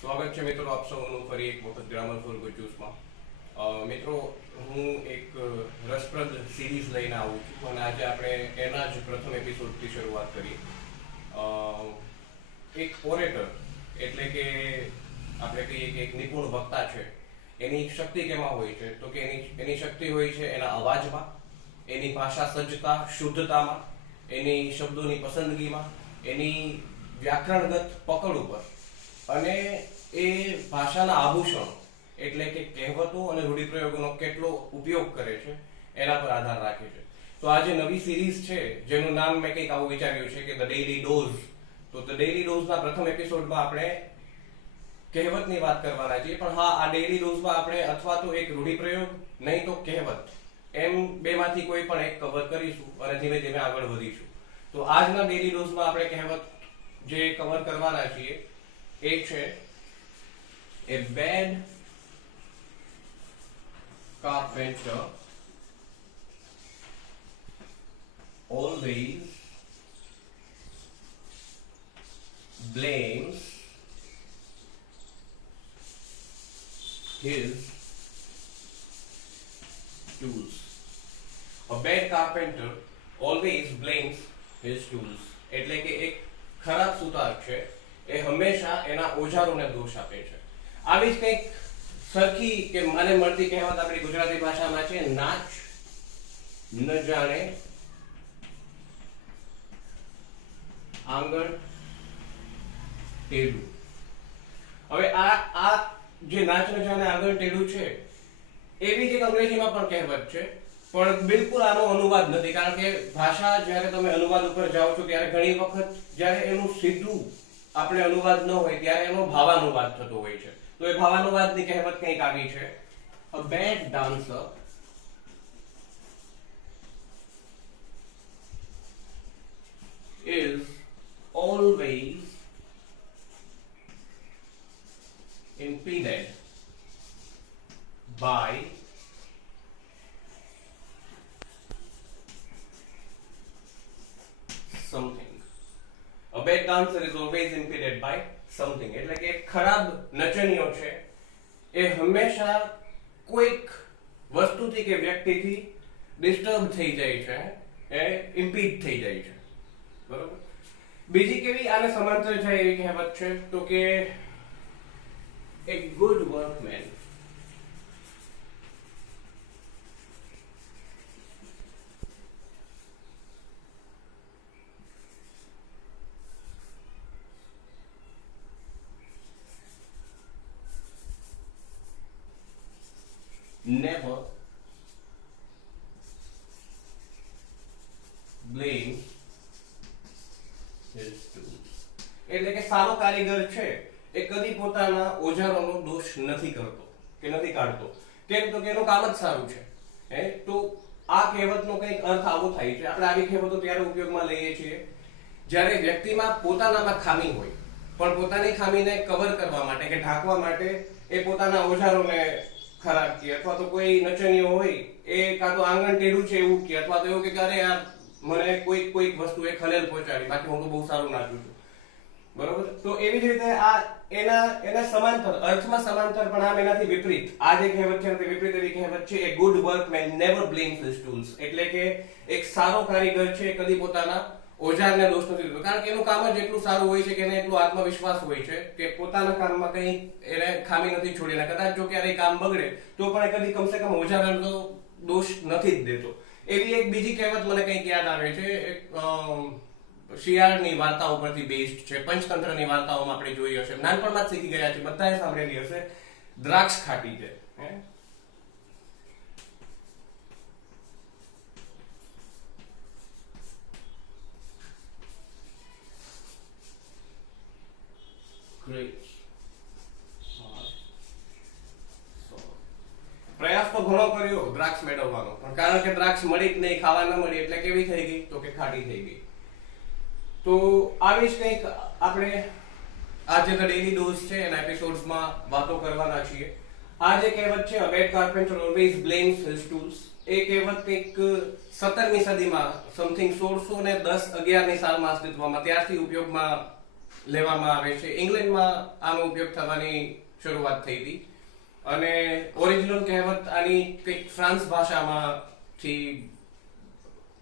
સ્વાગત છે મિત્રો આપ સૌનું ફરી એક વખત ગ્રામર ફોર ગુડ ન્યૂઝમાં. મિત્રો હું એક રસપ્રદ સિરીઝ લઈને આવું છું અને આજે આપણે એના જ પ્રથમ એપિસોડથી શરૂઆત કરીએ. એક ઓરેટર એટલે કે આપણે કહીએ કે એક નિપુણ વક્તા છે, એની શક્તિ કેમાં હોય છે તો કે એની શક્તિ હોય છે એના અવાજમાં, એની ભાષા સજ્જતા શુદ્ધતામાં, એની શબ્દોની પસંદગીમાં, એની વ્યાકરણગત પકડ ઉપર અને એ ભાષાના આભૂષણો એટલે કે કહેવતો અને રૂઢિપ્રયોગોનો કેટલો ઉપયોગ કરે છે એના પર આધાર રાખે છે. તો આ જે નવી સિરીઝ છે જેનું નામ મેં કંઈક આવું વિચાર્યું છે કે ધ ડેઇલી ડોઝ. તો ધ ડેઇલી ડોઝના પ્રથમ એપિસોડમાં આપણે કહેવતની વાત કરવાના છીએ, પણ હા, આ ડેઇલી ડોઝમાં આપણે અથવા તો એક રૂઢિપ્રયોગ નહીં તો કહેવત એમ બેમાંથી કોઈ પણ એક કવર કરીશું અને ધીમે ધીમે આગળ વધીશું. તો આજના ડેઇલી ડોઝમાં આપણે કહેવત જે કવર કરવાના છીએ એ છે A bad carpenter always blames his tools. A bad carpenter always blames his tools. એટલે કે એક ખરાબ સુતાર છે એ હંમેશા એના ઓજારોને દોષ આપે છે. આવી જ કંઈક સરખી કે મને મળતી કહેવત આપણી ગુજરાતી ભાષામાં છે, નાચ ન જાણે આંગણ ટેઢું. હવે આ જે નાચ ન જાણે આંગણ ટેઢું છે એવી જ એક અંગ્રેજીમાં પણ કહેવત છે, પણ બિલકુલ આનો અનુવાદ નથી. કારણ કે ભાષા જ્યારે તમે અનુવાદ ઉપર જાઓ છો ત્યારે ઘણી વખત જ્યારે એનું સીધું આપણે અનુવાદ ન હોય ત્યારે એનો ભાવાનુવાદ થતો હોય છે. તો એ ભાવાનુવાદની કહેવત કંઈક આવી છે, a bad dancer is always impeded by something. A bad dancer is always impeded by something. એટલે કે એક ખરાબ નચનિયો છે એ હંમેશા કોઈક વસ્તુથી કે વ્યક્તિથી ડિસ્ટર્બ થઈ જાય છે, એ ઇમ્પીડ થઈ જાય છે. બરોબર. બીજી કેવી આને સમાંતર છે એવી કહેવત છે તો કે a good workman never blame his tools. એટલે કે સારો કારીગર છે એ કદી પોતાના ઓજારોનો દોષ નથી કરતો કે નથી કાઢતો. કેમ તો કે એનું કામ જ સારું છે. તો આ કહેવતનો કંઈક અર્થ આવો થાય છે. આપણે આવી કહેવતો ત્યારે ઉપયોગમાં લઈએ છીએ જ્યારે વ્યક્તિમાં પોતાનામાં ખામી હોય, પણ પોતાની ખામીને કવર કરવા માટે કે ઢાંકવા માટે એ પોતાના ઓજારોને ખરાબ કે અથવા તો કોઈ નચનિયો હોય એ કાં તો આંગણ ટેઢું છે એવું કે અથવા તો એવું કે અરે યાર મને કોઈક વસ્તુએ ખલેલ પહોંચાડી, બાકી હું તો બહુ સારું નાચું છું. બરોબર. તો એવી જ રીતે આ એના સમાંતર અર્થમાં સમાંતર પણ આમ એનાથી વિપરીત આ જે કહેવત છે તે વિપરીત એવી કહેવત છે a good workman never blames his tools. એટલે કે એક સારો કારીગર છે કદી પોતાના ઓજારને દોષ નથી દેતો. કારણ કે એનું કામ જ એટલું સારું હોય છે કે એને એટલો આત્મવિશ્વાસ હોય છે કે પોતાના કામમાં કંઈ એને ખામી નથી છોડીને કદાચ જો ક્યારેય કામ બગડે તો પણ કદી કમસે કમ ઓજારનો દોષ નથી જ દેતો. એવી એક બીજી કહેવત મને કંઈક યાદ આવે છે, એક શિયાળની વાર્તાઓ પરથી બેસ્ડ છે. પંચતંત્રની વાર્તાઓમાં આપણે જોઈ હશે, નાનપણમાં જ શીખી ગયા છે, બધાએ સાંભળેલી હશે, દ્રાક્ષ ખાટી છે. પ્રયાસ તો ઘણો કર્યો દ્રાક્ષ મેળવવાનો, પણ કારણ કે દ્રાક્ષ મળી જ નહીં, ખાવા ન મળી એટલે કેવી થઈ ગઈ તો કે ખાટી થઈ ગઈ. તો આવી જ કંઈક આપણે આ જે ડેઇલી ડોઝ છે એના એપિસોડ્સમાં વાતો કરવાના છીએ. આ જે કહેવત છે a bad carpenter always blames his tools, એ કહેવત કંઈક 17મી સદીમાં સમથિંગ 1610-11ની સાલમાં અસ્તિત્વમાં ત્યારથી ઉપયોગમાં લેવામાં આવે છે. ઇંગ્લેન્ડમાં આનો ઉપયોગ થવાની શરૂઆત થઈ હતી અને ઓરિજિનલ કહેવત આની કંઈક ફ્રાન્સ ભાષામાંથી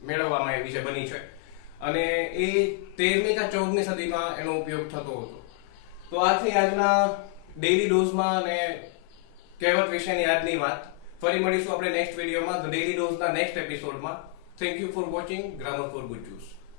મેળવવામાં આવી છે, બની છે અને એ 13મી કે 14મી સદીમાં એનો ઉપયોગ થતો હતો. તો આથી આજના ડેઈલી ડોઝમાં અને કહેવત વિશેની આજની વાત. ફરી મળીશું આપણે નેક્સ્ટ વિડીયોમાં, ધ ડેઈલી ડોઝના નેક્સ્ટ એપિસોડમાં. Thank you for watching grammar for ગુજ્જુસ.